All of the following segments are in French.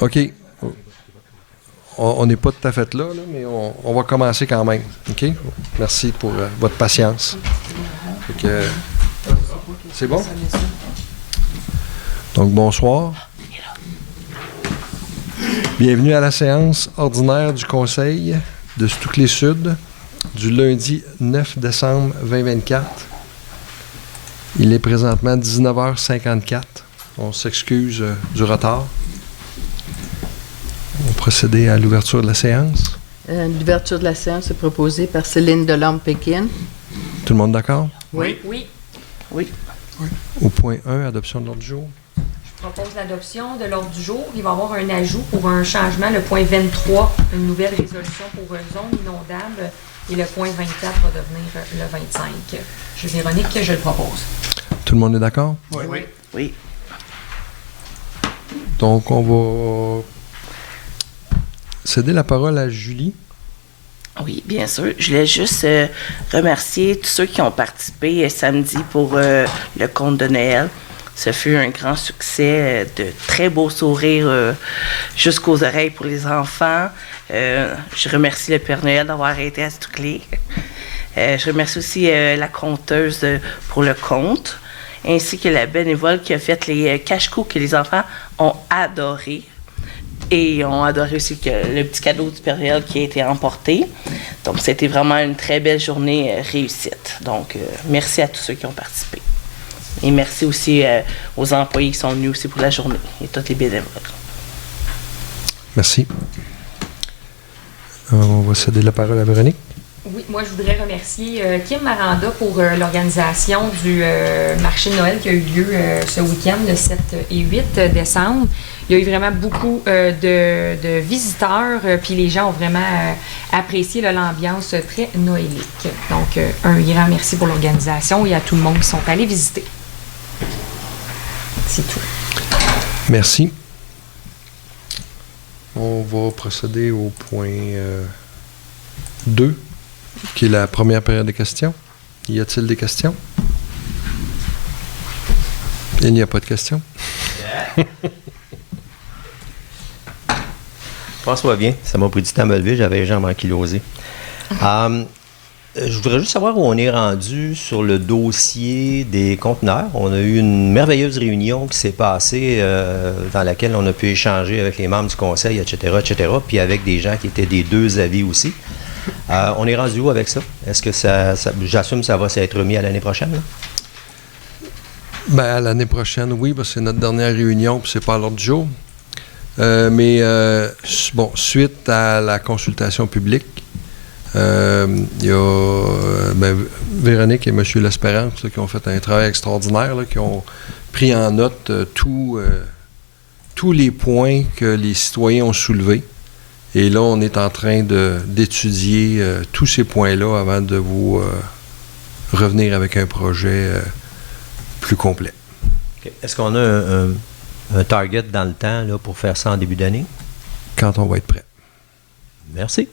OK. On n'est pas tout à fait là, mais on va commencer quand même. OK? Merci pour votre patience. C'est bon? Donc, bonsoir. Bienvenue à la séance ordinaire du Conseil de Stukely-Sud du lundi 9 décembre 2024. Il est présentement 19h54. On s'excuse du retard. On va procéder à l'ouverture de la séance. L'ouverture de la séance est proposée par Céline Delorme-Pékin. Tout le monde d'accord? Oui. Au point 1, adoption de l'ordre du jour. Je propose l'adoption de l'ordre du jour. Il va y avoir un ajout pour un changement, le point 23, une nouvelle résolution pour une zone inondable, et le point 24 va devenir le 25. Véronique, je le propose. Tout le monde est d'accord? Oui. Donc, on va céder la parole à Julie. Oui, bien sûr. Je voulais juste remercier tous ceux qui ont participé samedi pour le conte de Noël. Ce fut un grand succès, de très beaux sourires jusqu'aux oreilles pour les enfants. Je remercie le Père Noël d'avoir été à Stukely. Je remercie aussi la conteuse pour le conte, ainsi que la bénévole qui a fait les cache-coups que les enfants ont adorés. Et ont adoré aussi le petit cadeau du Père Noël qui a été emporté. Donc, c'était vraiment une très belle journée réussite. Donc, merci à tous ceux qui ont participé. Et merci aussi aux employés qui sont venus aussi pour la journée et tous les bénévoles. Merci. On va céder la parole à Véronique. Oui, moi, je voudrais remercier Kim Maranda pour l'organisation du marché de Noël qui a eu lieu ce week-end, le 7 et 8 décembre. Il y a eu vraiment beaucoup de visiteurs, puis les gens ont vraiment apprécié l'ambiance très noélique. Donc, un grand merci pour l'organisation et à tout le monde qui sont allés visiter. C'est tout. Merci. On va procéder au point 2, qui est la première période de questions. Y a-t-il des questions? Il n'y a pas de questions. François bien. Ça m'a pris du temps à me lever, j'avais les jambes ankylosées. Je voudrais juste savoir où on est rendu sur le dossier des conteneurs. On a eu une merveilleuse réunion qui s'est passée dans laquelle on a pu échanger avec les membres du conseil, etc., puis avec des gens qui étaient des deux avis aussi. On est rendu où avec ça? Est-ce que j'assume que ça va s'être remis à l'année prochaine? Là? Ben, à l'année prochaine, oui, parce que c'est notre dernière réunion, puis c'est pas à l'ordre du jour. Suite à la consultation publique, il y a Véronique et M. L'Espérance qui ont fait un travail extraordinaire, là, qui ont pris en note tous les points que les citoyens ont soulevés. Et là, on est en train d'étudier tous ces points-là avant de vous revenir avec un projet plus complet. Okay. Est-ce qu'on a un target dans le temps là, pour faire ça en début d'année? Quand on va être prêt. Merci.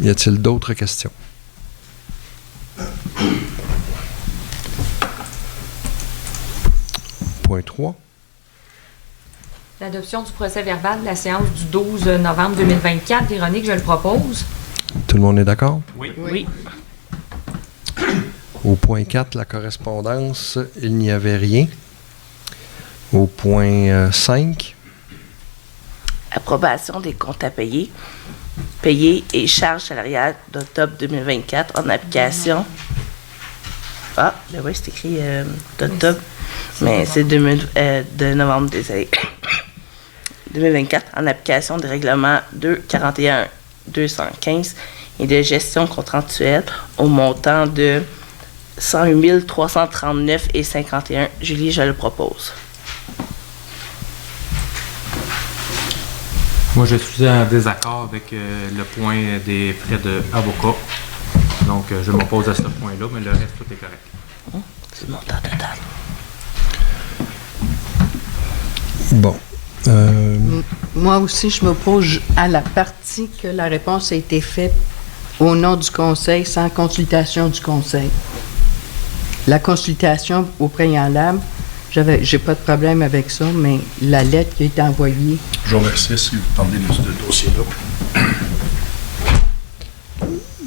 Y a-t-il d'autres questions? Point 3. L'adoption du procès-verbal de la séance du 12 novembre 2024. Véronique, je le propose. Tout le monde est d'accord? Oui. Au point 4, la correspondance, il n'y avait rien. Au point 5. Approbation des comptes à payer et charges salariales d'octobre 2024 en application. Ah, ben oui, c'est écrit d'octobre, mais c'est de novembre, désolé. 2024 en application des règlements 241-215 et de gestion contractuelle au montant de 108 339,51. Julie, je le propose. Moi, je suis en désaccord avec le point des frais d'avocat. Donc, je m'oppose à ce point-là, mais le reste, tout est correct. C'est le montant total. Bon. Moi aussi, je m'oppose à la partie partie que la réponse a été faite au nom du conseil sans consultation du conseil. La consultation au préalable, j'ai pas de problème avec ça, mais la lettre qui a été envoyée. Je vous remercie si vous parlez de ce dossier-là.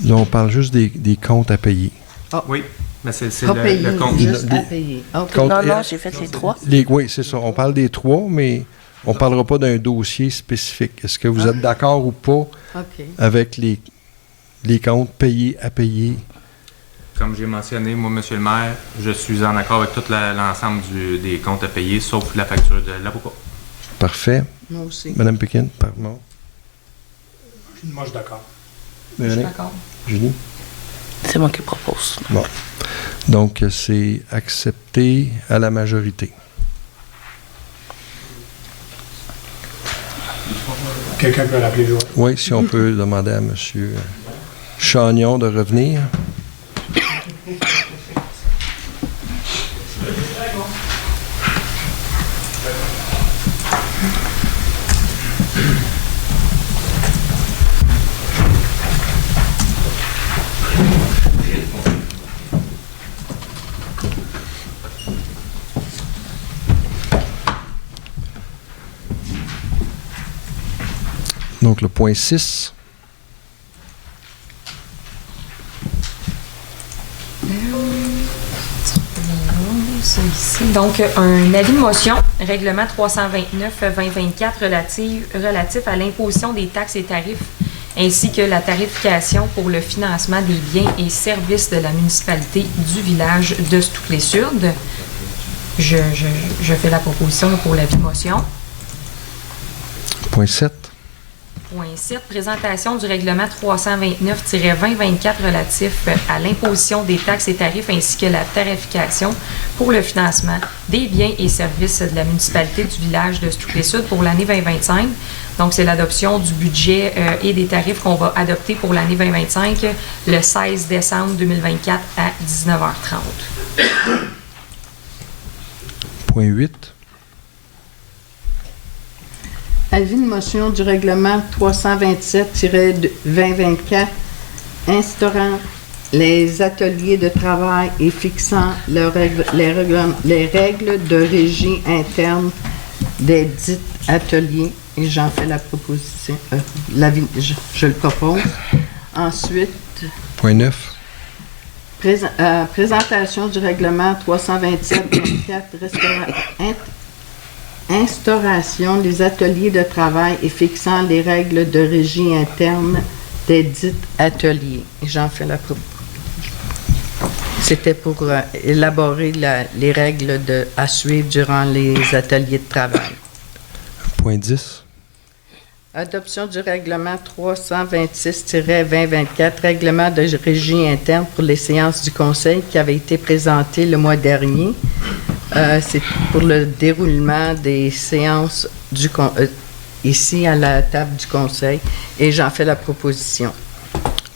Là, on parle juste des comptes à payer. Oui, mais c'est Pas payé, le compte. juste à les- payer. OK. compte- Non, j'ai fait les 3. Oui, c'est ça. On parle des 3, mais on ne parlera pas d'un dossier spécifique. Est-ce que vous êtes d'accord ou pas OK. avec les comptes payés à payer? Comme j'ai mentionné, moi, Monsieur le maire, je suis en accord avec tout l'ensemble des comptes à payer, sauf la facture de l'avocat. Parfait. Moi aussi. Madame Pékin, pardon. Moi, je suis d'accord. Je suis Véronique? d'accord. Julie? C'est moi qui propose. Bon. Donc, c'est accepté à la majorité. Quelqu'un peut rappeler Joël? Oui, si on peut demander à M. Chagnon de revenir. Donc, le point 6. Donc, un avis de motion, règlement 329-2024 relatif à l'imposition des taxes et tarifs, ainsi que la tarification pour le financement des biens et services de la municipalité du village de Stouclé-Sud. Je fais la proposition pour l'avis de motion. Point 7. Point 7, présentation du règlement 329-2024 relatif à l'imposition des taxes et tarifs ainsi que la tarification pour le financement des biens et services de la municipalité du village de Stouclé-Sud pour l'année 2025. Donc, c'est l'adoption du budget et des tarifs qu'on va adopter pour l'année 2025 le 16 décembre 2024 à 19h30. Point 8. Avis de motion du règlement 327-2024 instaurant les ateliers de travail et fixant les règles de régie interne des dits ateliers. Et j'en fais la proposition. Je le propose. Ensuite, Point 9. présentation du règlement 327-24 instauration des ateliers de travail et fixant les règles de régie interne des dits ateliers. Et j'en fais la proposition. C'était pour élaborer les règles à suivre durant les ateliers de travail. Point 10. Adoption du règlement 326-2024, règlement de régie interne pour les séances du Conseil qui avait été présenté le mois dernier. C'est pour le déroulement des séances ici à la table du Conseil et j'en fais la proposition.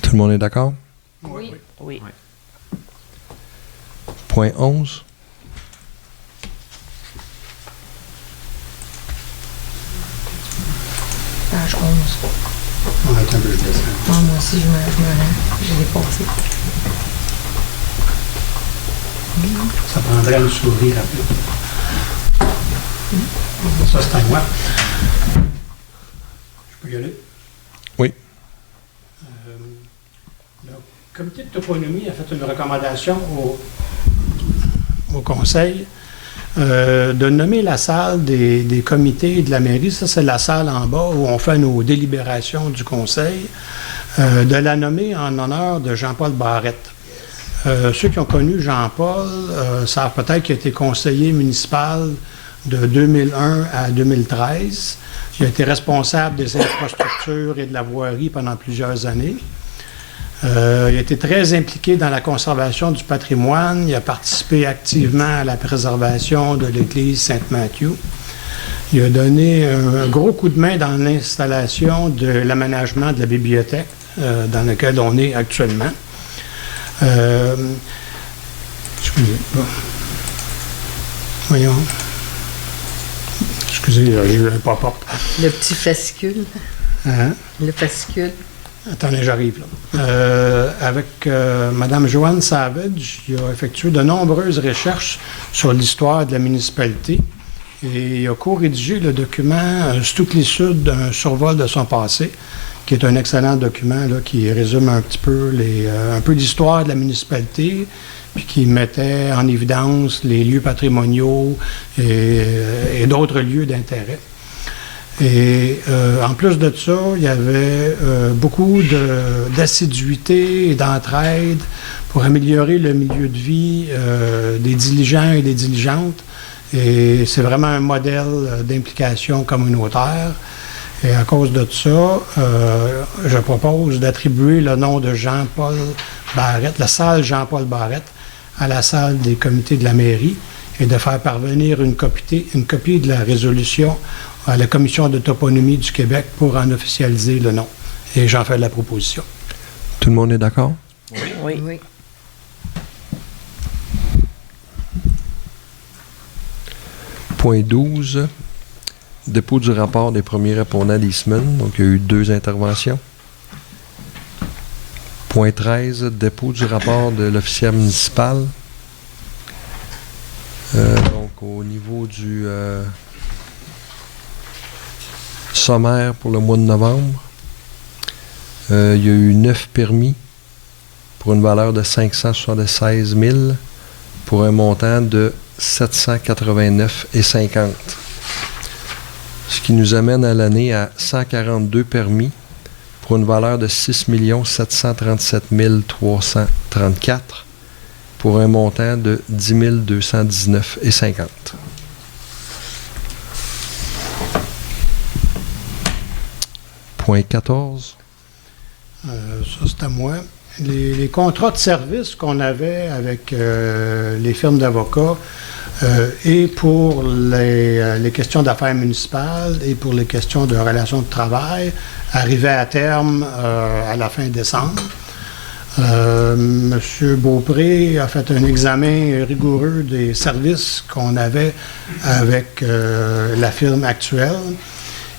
Tout le monde est d'accord? Oui. Oui. Point 11. Page 11. On attend un peu, je descends. Moi aussi, je l'ai passé. Ça prendrait une souris rapide. Ça, c'est à moi. Je peux y aller? Oui. Le comité de toponymie a fait une recommandation au conseil de nommer la salle des comités de la mairie. Ça, c'est la salle en bas où on fait nos délibérations du conseil. De la nommer en honneur de Jean-Paul Barrette. Ceux qui ont connu Jean-Paul savent peut-être qu'il a été conseiller municipal de 2001 à 2013. Il a été responsable des infrastructures et de la voirie pendant plusieurs années. Il a été très impliqué dans la conservation du patrimoine. Il a participé activement à la préservation de l'église Saint-Mathieu. Il a donné un gros coup de main dans l'installation de l'aménagement de la bibliothèque dans laquelle on est actuellement. Excusez. Bon. Voyons. Excusez, j'ai eu un pop-up. Le petit fascicule. Hein? Le fascicule. Attendez, j'arrive là. Avec Mme Joanne Savage, il a effectué de nombreuses recherches sur l'histoire de la municipalité et il a co-rédigé le document Stoucli-Sud, un survol de son passé, qui est un excellent document là, qui résume un petit peu un peu l'histoire de la municipalité, puis qui mettait en évidence les lieux patrimoniaux et d'autres lieux d'intérêt. Et en plus de ça, il y avait beaucoup d'assiduité et d'entraide pour améliorer le milieu de vie des diligents et des diligentes. Et c'est vraiment un modèle d'implication communautaire. Et à cause de ça, je propose d'attribuer le nom de Jean-Paul Barrette, la salle Jean-Paul Barrette, à la salle des comités de la mairie et de faire parvenir une copie de la résolution à la Commission de toponymie du Québec pour en officialiser le nom. Et j'en fais la proposition. Tout le monde est d'accord? Oui. Oui. Point 12, dépôt du rapport des premiers répondants des semaines. Donc, il y a eu 2 interventions. Point 13, dépôt du rapport de l'officier municipal. Donc, au niveau du sommaire pour le mois de novembre, il y a eu 9 permis pour une valeur de 576 000 pour un montant de 789,50. Ce qui nous amène à l'année à 142 permis pour une valeur de 6 737 334 pour un montant de 10 219,50. Point 14. Ça, c'est à moi. Les contrats de service qu'on avait avec les firmes d'avocats et pour les questions d'affaires municipales et pour les questions de relations de travail arrivaient à terme à la fin décembre. M. Beaupré a fait un examen rigoureux des services qu'on avait avec la firme actuelle.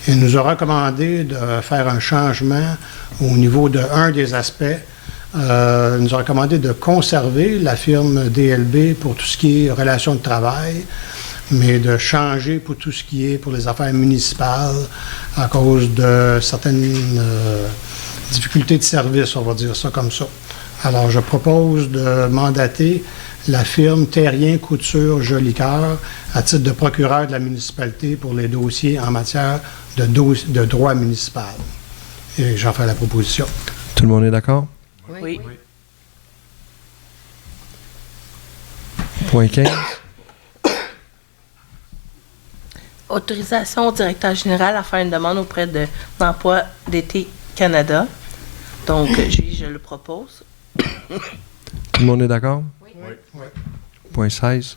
Il nous a recommandé de faire un changement au niveau d'un des aspects. Il nous a recommandé de conserver la firme DLB pour tout ce qui est relations de travail, mais de changer pour tout ce qui est pour les affaires municipales à cause de certaines difficultés de service, on va dire ça comme ça. Alors, je propose de mandater la firme Terrien Couture Jolicoeur à titre de procureur de la municipalité pour les dossiers en matière de droit municipal. Et j'en fais la proposition. Tout le monde est d'accord? Oui. Point 15. Autorisation au directeur général à faire une demande auprès de l'Emploi d'été Canada. Donc, je le propose. Tout le monde est d'accord? Oui. Point 16.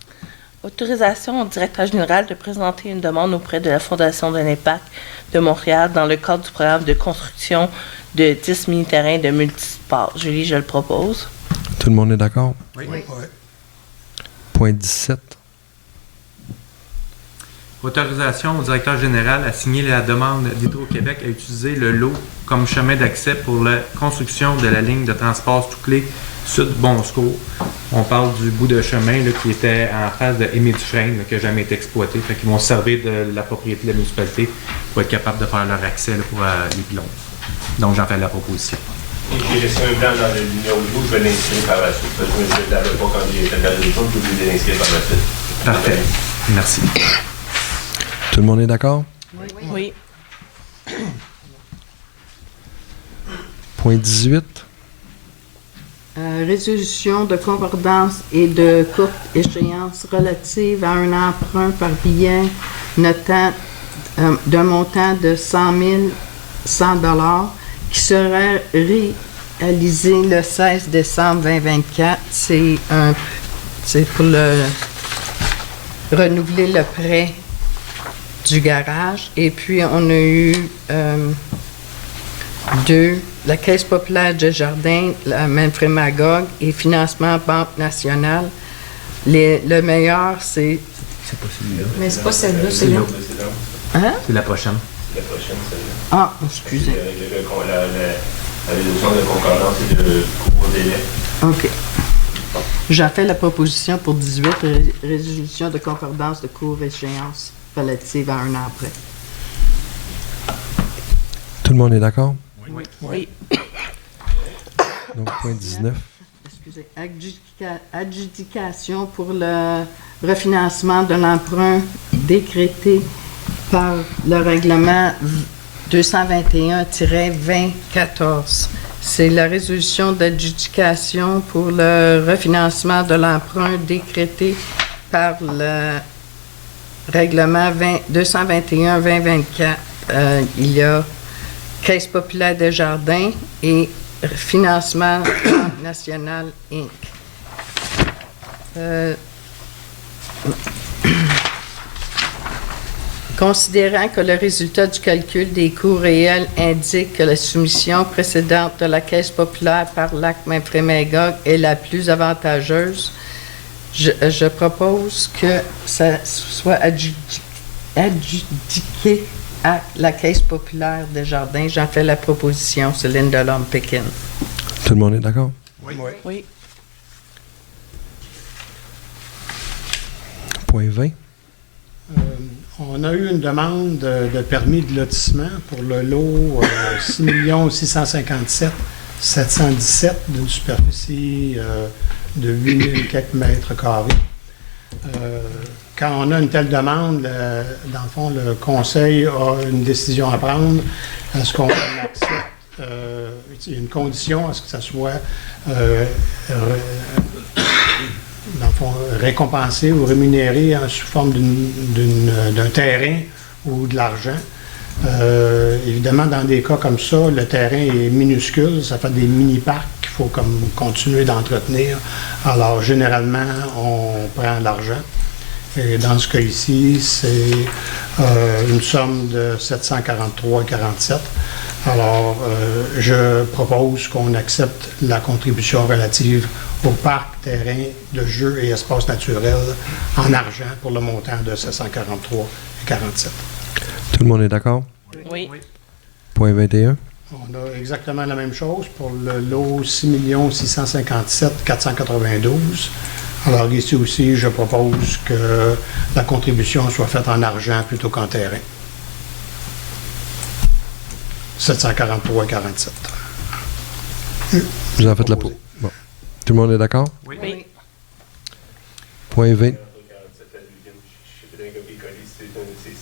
Autorisation au directeur général de présenter une demande auprès de la Fondation de l'Impact de Montréal dans le cadre du programme de construction de 10 mini-terrains de multisports. Julie, je le propose. Tout le monde est d'accord? Oui. Point 17. Autorisation au directeur général à signer la demande d'Hydro-Québec à utiliser le lot comme chemin d'accès pour la construction de la ligne de transport Stouclé Sud-Bon-Secours. On parle du bout de chemin là, qui était en face de Aimé Dufresne, là, qui n'a jamais été exploité. Fait qu'ils vont se servir de la propriété de la municipalité pour être capable de faire leur accès là, pour les pylônes. Donc, j'en fais la proposition. Et j'ai laissé un blanc dans le numéro 12, je vais l'inscrire par la suite. Parce que je ne l'avais pas quand il était dans le numéro, je vais oublié de l'inscrire par la suite. Parfait. Merci. Tout le monde est d'accord? Oui. Point 18. Résolution de concordance et de courte échéance relative à un emprunt par billet notant d'un montant de 100 100 $ qui sera réalisé le 16 décembre 2024. C'est pour renouveler le prêt du garage. Et puis, on a eu la Caisse populaire de Jardin, la Manfred Magog et Financement Banque nationale. Le meilleur, c'est... C'est pas celui-là. Mais c'est pas celle-là, c'est là. Hein? C'est la prochaine. la prochaine, celle-là. Ah, excusez. La résolution de concordance et de court délai. OK. J'ai fait la proposition pour 18, résolution de concordance de court échéance relative à un an après. Tout le monde est d'accord? Oui. Donc, point 19. Excusez. Adjudication pour le refinancement de l'emprunt décrété par le règlement 221-2014. C'est la résolution d'adjudication pour le refinancement de l'emprunt décrété par le règlement 221-2024. Il y a Caisse populaire des jardins et Financement national Inc. Considérant que le résultat du calcul des coûts réels indique que la soumission précédente de la Caisse populaire par Lac-Memphremagog est la plus avantageuse, je propose que ça soit adjudiqué à la Caisse populaire des jardins. J'en fais la proposition, Céline Delorme-Pékin. Tout le monde est d'accord? Oui. Point 20. On a eu une demande de permis de lotissement pour le lot 6 657 717 d'une superficie de 8 000 quelques mètres carrés. Quand on a une telle demande, dans le fond, le conseil a une décision à prendre. Est-ce qu'on accepte il y a une condition à ce que ça soit dans le fond, récompensé ou rémunéré sous forme d'un terrain ou de l'argent. Évidemment, dans des cas comme ça, le terrain est minuscule, ça fait des mini-parcs qu'il faut comme continuer d'entretenir. Alors, généralement, on prend l'argent. Et dans ce cas ici, c'est une somme de 743,47. Alors, je propose qu'on accepte la contribution relative au parc, terrain de jeu et espace naturel en argent pour le montant de 743,47. Tout le monde est d'accord? Oui. Point 21. On a exactement la même chose pour le lot 6 657 492. Alors ici aussi, je propose que la contribution soit faite en argent plutôt qu'en terrain. 743,47. Vous en faites la peau. Bon. Tout le monde est d'accord? Oui. Oui. Point 20. 47, la deuxième, je sais pas d'un copier-coller, c'est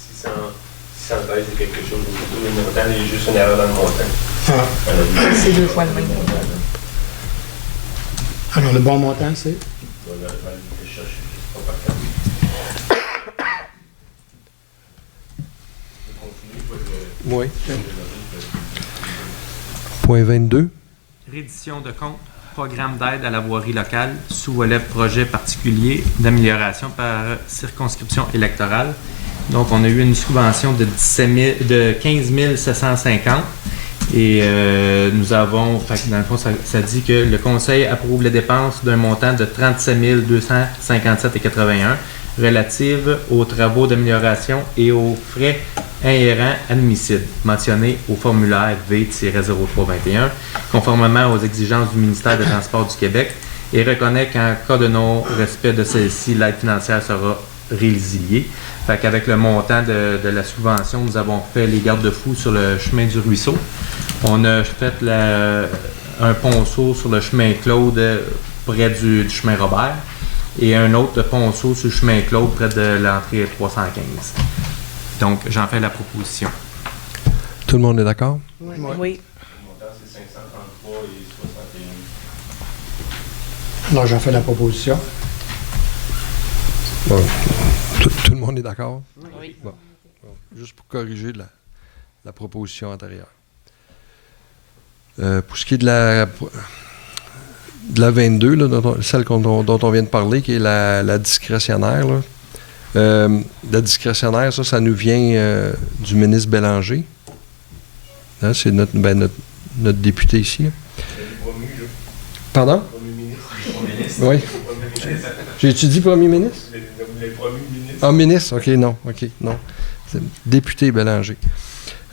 613 et quelque chose au tout le montant, il y a juste une erreur dans le montant. C'est 2 fois le même. Alors le bon montant, c'est? Je cherche, je sais pas par cœur. Je continue, Oui. Point 22. Reddition de compte, programme d'aide à la voirie locale, sous-volet projet particulier d'amélioration par circonscription électorale. Donc, on a eu une subvention de 15 750 et nous avons, dans le fond, ça dit que le conseil approuve les dépenses d'un montant de 37 257,81 relatives aux travaux d'amélioration et aux frais inhérents admissibles mentionnés au formulaire V-0321, conformément aux exigences du ministère des Transports du Québec, et reconnaît qu'en cas de non-respect de celle-ci, l'aide financière sera résiliée. Fait qu'avec le montant de la subvention, nous avons fait les garde-fous sur le chemin du Ruisseau. On a fait un ponceau sur le chemin Claude près du chemin Robert et un autre ponceau sur le chemin Claude près de l'entrée 315. Donc, j'en fais la proposition. Tout le monde est d'accord? Oui. le montant, c'est 533 et 61. Alors j'en fais la proposition. Bon. Tout le monde est d'accord? Oui. Bon. Juste pour corriger la proposition antérieure. Pour ce qui est de la 22, là, celle dont on vient de parler, qui est la discrétionnaire, là. La discrétionnaire, ça nous vient du ministre Bélanger. Hein, c'est notre député ici. Là. Pardon? Oui. J'ai-tu dit premier ministre? Les premiers ministres. Ah, ministre? OK, non. C'est député Bélanger.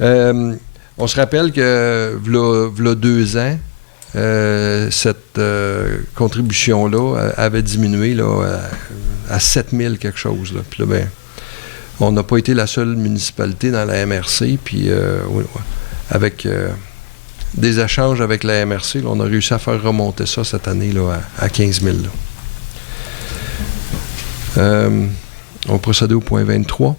On se rappelle que, v'là 2 ans, cette contribution-là avait diminué là, à 7 000 quelque chose. Là. Puis là, ben, on n'a pas été la seule municipalité dans la MRC. Puis avec des échanges avec la MRC, là, on a réussi à faire remonter ça cette année là, à 15 000. On va procéder au point 23.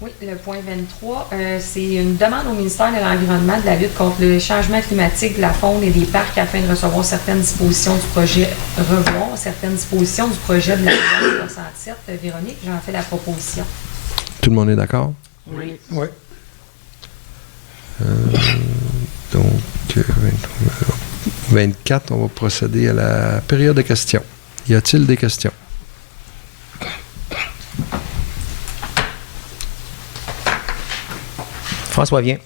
Oui, le point 23, c'est une demande au ministère de l'Environnement de la lutte contre le changement climatique de la faune et des parcs afin de recevoir certaines dispositions du projet, revoir certaines dispositions du projet de la loi 67. Véronique, j'en fais la proposition. Tout le monde est d'accord? Oui. Oui. Donc, 24, on va procéder à la période de questions. Y a-t-il des questions? François vient.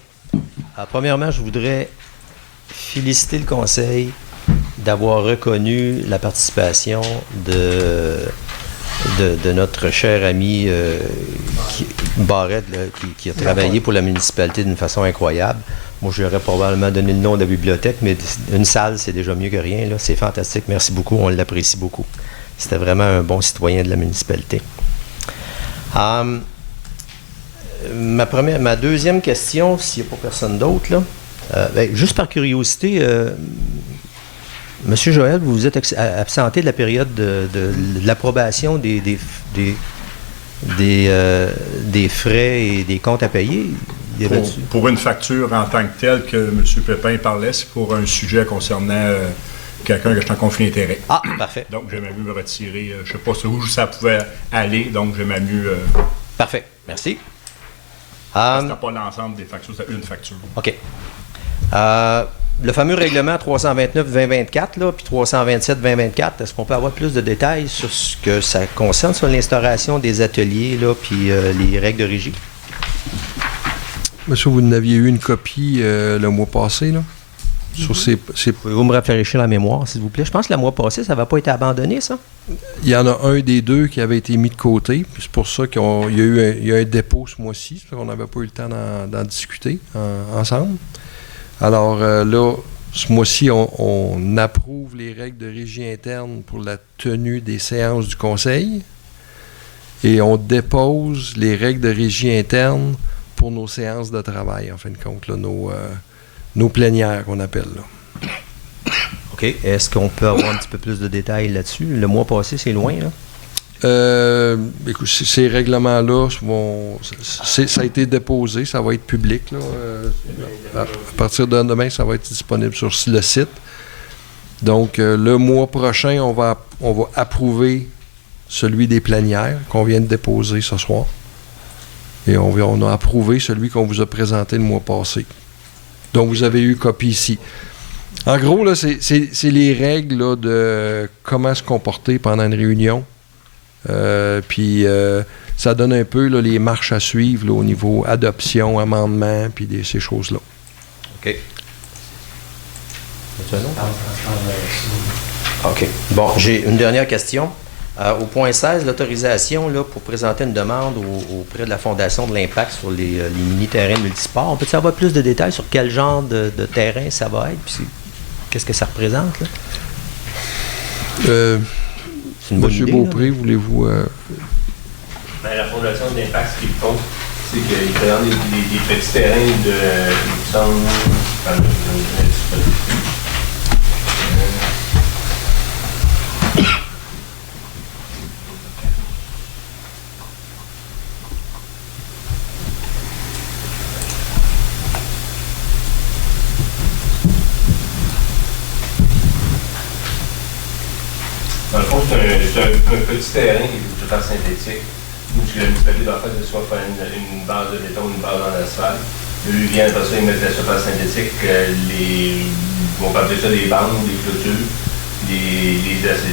Premièrement, je voudrais féliciter le Conseil d'avoir reconnu la participation de notre cher ami Barrette, là, qui a travaillé pour la municipalité d'une façon incroyable. Moi, j'aurais probablement donné le nom de la bibliothèque, mais une salle, c'est déjà mieux que rien. Là. C'est fantastique. Merci beaucoup. On l'apprécie beaucoup. C'était vraiment un bon citoyen de la municipalité. Ma deuxième question, s'il n'y a pas personne d'autre, là, juste par curiosité, M. Joël, vous vous êtes absenté de la période de l'approbation des frais et des comptes à payer. Pour une facture en tant que telle que M. Pépin parlait, c'est pour un sujet concernant quelqu'un que je suis en conflit d'intérêt. Ah, parfait. Donc, j'aimais mieux me retirer. Je ne sais pas où ça pouvait aller, donc j'aimais mieux... Parfait. Merci. C'était pas l'ensemble des factures, c'était une facture. OK. Le fameux règlement 329-2024, là, puis 327-2024, est-ce qu'on peut avoir plus de détails sur ce que ça concerne, sur l'instauration des ateliers, là, puis les règles de régie? Monsieur, vous en aviez eu une copie le mois passé, là? Sur Pouvez-vous me rafraîchir la mémoire, s'il vous plaît? Je pense que le mois passé, ça n'avait pas été abandonné, ça? Il y en a un des deux qui avait été mis de côté. C'est pour ça qu'il y a un dépôt ce mois-ci. C'est parce qu'on n'avait pas eu le temps d'en discuter ensemble. Alors là, ce mois-ci, on approuve les règles de régie interne pour la tenue des séances du Conseil. Et on dépose les règles de régie interne pour nos séances de travail, en fin de compte, là, nos plénières qu'on appelle. Là. OK. Est-ce qu'on peut avoir un petit peu plus de détails là-dessus? Le mois passé, c'est loin, là? Écoute, ces règlements-là, ça a été déposé, ça va être public. Là, à partir de demain, ça va être disponible sur le site. Donc, le mois prochain, on va approuver celui des plénières qu'on vient de déposer ce soir. Et on a approuvé celui qu'on vous a présenté le mois passé. Donc, vous avez eu copie ici. En gros, là, c'est les règles là, de comment se comporter pendant une réunion. Puis ça donne un peu là, les marches à suivre là, au niveau adoption, amendement, puis ces choses-là. OK. OK. Bon, j'ai une dernière question. Au point 16, l'autorisation là, pour présenter une demande auprès de la Fondation de l'Impact sur les mini-terrains multisports. On peut-tu avoir plus de détails sur quel genre de terrain ça va être? Puis qu'est-ce que ça représente? Là? C'est une bonne Monsieur idée, Beaupré, là. voulez-vous... Ben, la Fondation de l'Impact, ce qu'ils font, c'est qu'ils présentent des petits terrains de... Il me semble... Dans le fond, c'est un petit terrain qui est tout en synthétique. Où la municipalité doit faire, c'est soit faire une base de béton, une base en asphalte. Lui vient après ça, ils mettent la surface synthétique, on peut appeler ça des bandes, des clôtures.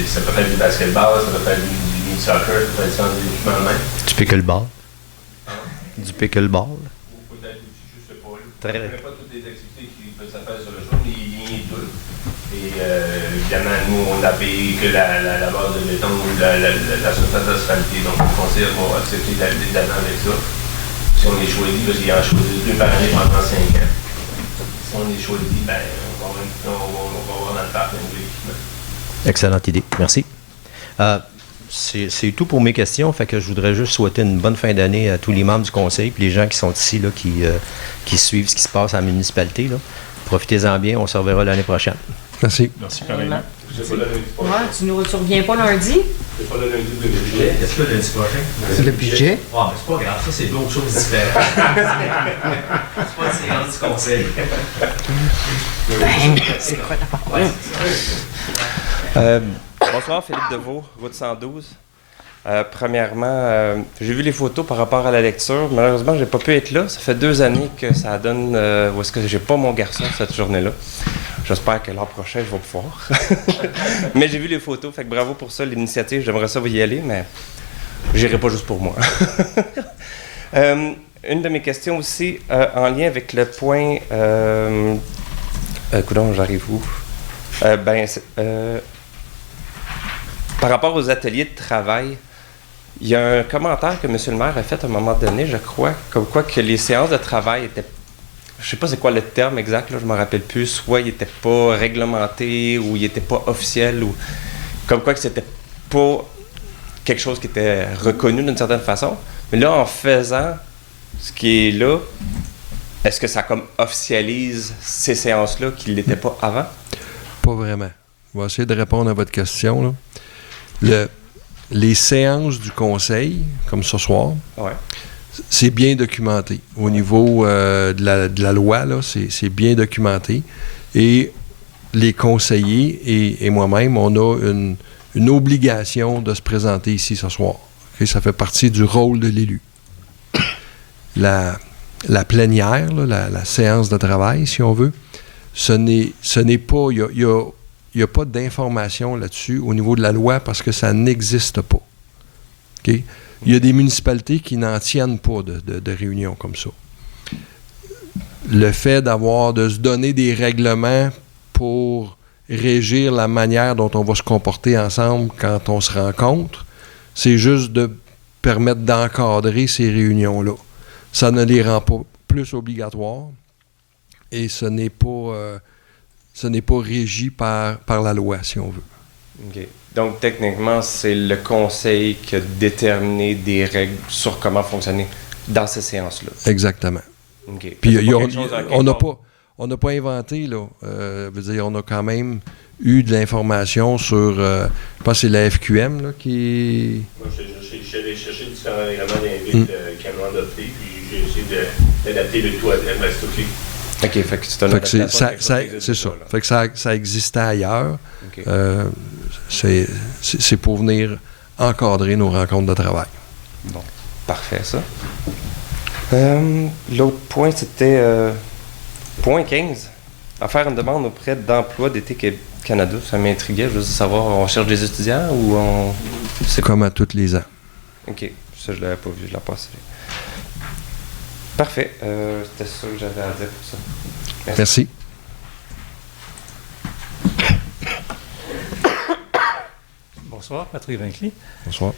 Ça peut faire du basketball, ça peut faire du mini-soccer, ça peut faire du équipement de main. Du pickleball. Du pickleball. Ou peut-être aussi, je ne sais pas. Très Je ne connais pas toutes les activités qui peuvent se faire sur le jour, mais il y a deux. Et évidemment, nous, on a payé que la base de béton ou la surface asphaltée. Donc, le conseil va accepter d'aller avec ça. Si on est choisi, parce qu'ils en choisissent 2 par année pendant 5 ans. Si on est choisi, ben, on va avoir dans le parc un nouvel équipement. Excellente idée. Merci. C'est tout pour mes questions. Fait que je voudrais juste souhaiter une bonne fin d'année à tous les membres du conseil et les gens qui sont ici, là, qui suivent ce qui se passe à la municipalité. Là. Profitez-en bien. On se reverra l'année prochaine. Merci. Merci, Caroline. Tu ne reviens pas lundi? C'est pas le lundi de budget. Est-ce que lundi prochain? C'est le budget. Ah, mais c'est pas grave, ça, c'est d'autres choses différentes. C'est pas une séance du conseil. C'est quoi la Bonsoir, Philippe Deveau, route 112. Premièrement, j'ai vu les photos par rapport à la lecture. Malheureusement, j'ai pas pu être là. Ça fait 2 années que ça donne où est-ce que j'ai pas mon garçon cette journée-là. J'espère que l'an prochain, je vais pouvoir. Mais j'ai vu les photos, fait que bravo pour ça, l'initiative. J'aimerais ça vous y aller, mais j'irai pas juste pour moi. Une de mes questions aussi, en lien avec le point... coudonc, j'arrive où? Par rapport aux ateliers de travail, il y a un commentaire que M. le maire a fait à un moment donné, je crois, comme quoi que les séances de travail étaient, je sais pas c'est quoi le terme exact, là, je me rappelle plus, soit ils n'étaient pas réglementés ou ils n'étaient pas officiels, ou comme quoi que c'était pas quelque chose qui était reconnu d'une certaine façon. Mais là, en faisant ce qui est là, est-ce que ça comme officialise ces séances-là qui ne l'étaient pas avant? Pas vraiment. Je vais essayer de répondre à votre question, là. Les séances du conseil, comme ce soir, Ouais. c'est bien documenté. Au niveau de la loi, là, c'est bien documenté. Et les conseillers et moi-même, on a une obligation de se présenter ici ce soir. Okay? Ça fait partie du rôle de l'élu. La plénière, là, la séance de travail, si on veut, ce n'est pas... Il n'y a pas d'information là-dessus au niveau de la loi parce que ça n'existe pas. Okay? Il y a des municipalités qui n'en tiennent pas de réunions comme ça. Le fait de se donner des règlements pour régir la manière dont on va se comporter ensemble quand on se rencontre, c'est juste de permettre d'encadrer ces réunions-là. Ça ne les rend pas plus obligatoires et ce n'est pas régi par la loi, si on veut. OK. Donc, techniquement, c'est le conseil qui a déterminé des règles sur comment fonctionner dans ces séances-là. Exactement. OK. Puis On on n'a pas inventé, là. Veut dire, on a quand même eu de l'information sur, je pense que c'est la FQM là, qui... Moi, je suis allé chercher différents règlements des villes qui ont adopté, puis j'ai essayé d'adapter le tout à Mastic. OK, fait que c'est une adaptation de quelque chose qui existe c'est ça. déjà, là. Fait que ça existait ailleurs. OK. C'est pour venir encadrer nos rencontres de travail. Bon, parfait, ça. L'autre point, c'était point 15. À faire une demande auprès d'Emploi d'été Canada. Ça m'intriguait. Je veux savoir, on cherche des étudiants ou on... C'est comme à tous les ans. OK. Ça, je l'avais pas vu. Je l'ai passé. Parfait. C'était ça que j'avais à dire pour ça. Merci. Bonsoir, Patrick Vinclin. Bonsoir.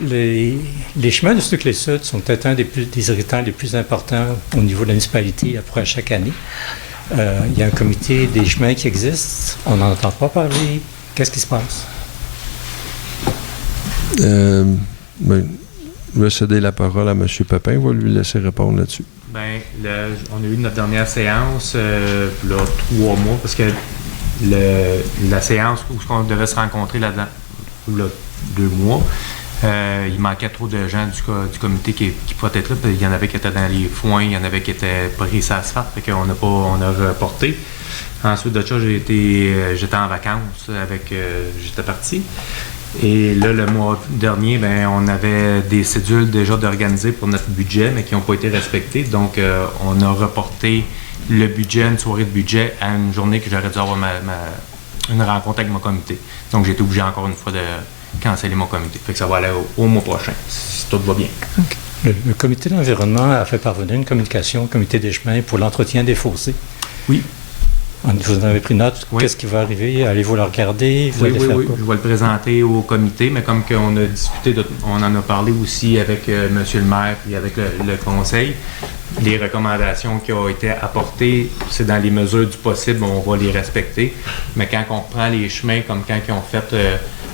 Les chemins de Sud-Sud sont peut-être un des irritants les plus importants au niveau de la municipalité à chaque année. Il y a un comité des chemins qui existe. On n'en entend pas parler. Qu'est-ce qui se passe? Je vais céder la parole à M. Pepin. Je vais lui laisser répondre là-dessus. Bien, on a eu notre dernière séance, là, 3 mois, parce que la séance où on devait se rencontrer là-dedans, là, 2 mois, il manquait trop de gens du comité qui pouvaient être là. Il y en avait qui étaient dans les foins, il y en avait qui étaient pris sur l'asphalte, fait qu'on on a reporté. Ensuite de ça, j'étais en vacances, j'étais parti. Et là, le mois dernier, ben, on avait des cédules déjà d'organiser pour notre budget, mais qui n'ont pas été respectées. Donc, on a reporté le budget, une soirée de budget, à une journée que j'aurais dû avoir une rencontre avec mon comité. Donc, j'ai été obligé encore une fois de canceller mon comité. Fait que ça va aller au mois prochain, si tout va bien. Okay. Le comité de l'environnement a fait parvenir une communication au comité des chemins pour l'entretien des fossés. Oui. Vous en avez pris note? Oui. Qu'est-ce qui va arriver? Allez-vous le regarder? Vous allez faire quoi? Je vais le présenter au comité, mais comme on a discuté, on en a parlé aussi avec M. le maire et avec le conseil, les recommandations qui ont été apportées, c'est dans les mesures du possible, on va les respecter. Mais quand on reprend les chemins, comme quand ils ont fait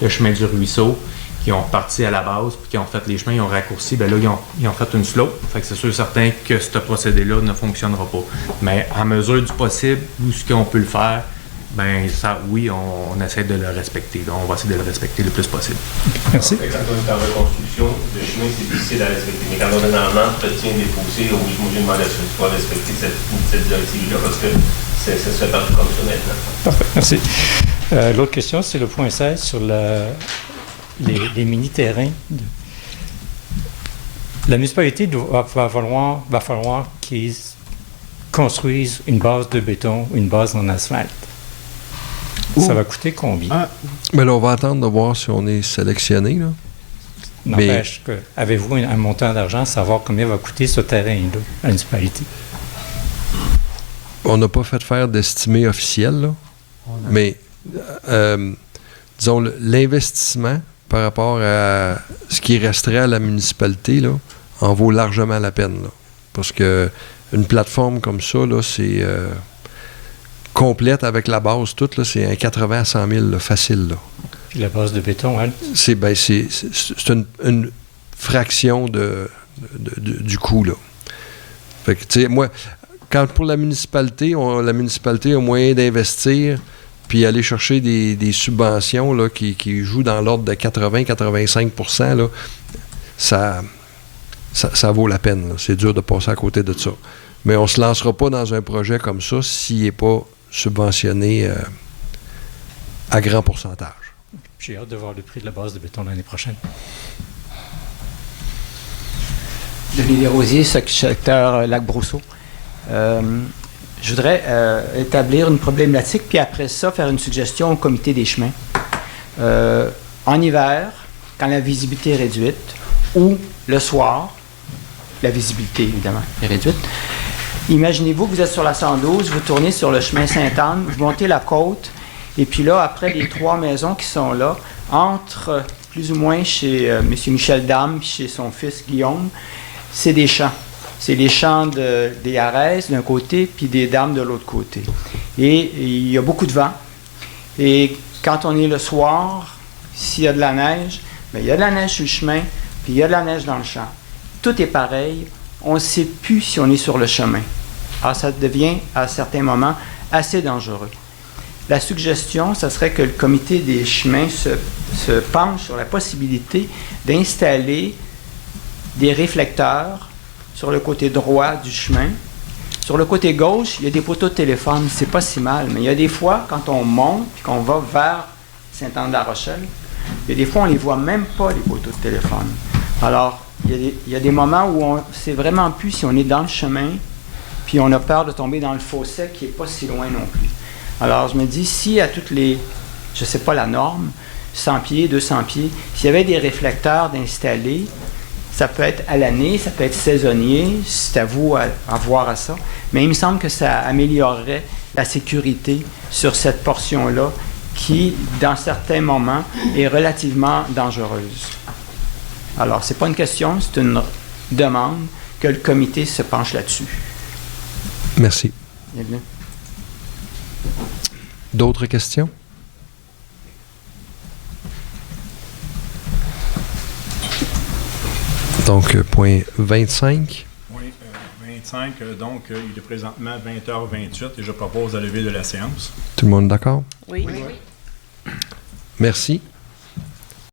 le chemin du ruisseau, qui ont parti à la base, puis qui ont fait les chemins, ils ont raccourci, bien là, ils ont fait une slope. Fait que c'est sûr certain que ce procédé-là ne fonctionnera pas. Mais en mesure du possible, où ce qu'on peut le faire, ben ça, oui, on essaie de le respecter. Donc, on va essayer de le respecter le plus possible. Merci. Quand on est en reconstruction, le chemin, c'est difficile à respecter. Mais quand on est dans l'entretien des fossés, moi, j'ai demandé à ce que tu vas respecter cette directive-là, parce que ça se fait partout comme ça maintenant. Parfait, merci. L'autre question, c'est le point 16 sur les mini-terrains. La municipalité va falloir qu'ils construisent une base de béton, une base en asphalte. Ça va coûter combien? Mais là, on va attendre de voir si on est sélectionné, là. N'empêche que, avez-vous un montant d'argent, savoir combien va coûter ce terrain-là à la municipalité? On n'a pas fait faire d'estimé officiel, là. Mais, disons, l'investissement par rapport à ce qui resterait à la municipalité, là, en vaut largement la peine, là. Parce que une plateforme comme ça, là, c'est complète avec la base toute, là, c'est un 80 à 100 000, là, facile, là. Puis la base de béton, elle? C'est une fraction du coût, là. Fait que, tu sais, moi, quand pour la municipalité a moyen d'investir puis aller chercher des subventions là, qui jouent dans l'ordre de 80-85 %, là, ça vaut la peine, là. C'est dur de passer à côté de ça. Mais on ne se lancera pas dans un projet comme ça s'il n'est pas subventionné à grand pourcentage. J'ai hâte de voir le prix de la base de béton l'année prochaine. Denis Desrosiers, secteur Lac-Brousseau. Je voudrais établir une problématique, puis après ça, faire une suggestion au comité des chemins. En hiver, quand la visibilité est réduite, ou le soir, la visibilité, évidemment, est réduite. Imaginez-vous que vous êtes sur la 112, vous tournez sur le chemin Sainte-Anne, vous montez la côte, et puis là, après les 3 maisons qui sont là, entre plus ou moins chez M. Michel Dame et chez son fils Guillaume, c'est des champs. C'est les champs des Arès d'un côté, puis des Dames de l'autre côté. Et il y a beaucoup de vent. Et quand on est le soir, s'il y a de la neige, bien, il y a de la neige sur le chemin, puis il y a de la neige dans le champ. Tout est pareil. On ne sait plus si on est sur le chemin. Alors, ça devient, à certains moments, assez dangereux. La suggestion, ce serait que le comité des chemins se penche sur la possibilité d'installer des réflecteurs sur le côté droit du chemin. Sur le côté gauche, il y a des poteaux de téléphone, c'est pas si mal, mais il y a des fois, quand on monte et qu'on va vers Sainte-Anne-de-la-Rochelle, il y a des fois, on ne les voit même pas, les poteaux de téléphone. Alors, il y a des moments où on ne sait vraiment plus si on est dans le chemin, puis on a peur de tomber dans le fossé qui n'est pas si loin non plus. Alors, je me dis, si à toutes les, je ne sais pas la norme, 100 pieds, 200 pieds, s'il y avait des réflecteurs d'installer, ça peut être à l'année, ça peut être saisonnier, c'est à vous à voir à ça, mais il me semble que ça améliorerait la sécurité sur cette portion-là qui, dans certains moments, est relativement dangereuse. Alors, ce n'est pas une question, c'est une demande que le comité se penche là-dessus. Merci. Bienvenue. D'autres questions? Donc, point 25. Oui, 25. Donc, il est présentement 20h28 et je propose la levée de la séance. Tout le monde d'accord? Oui. Merci.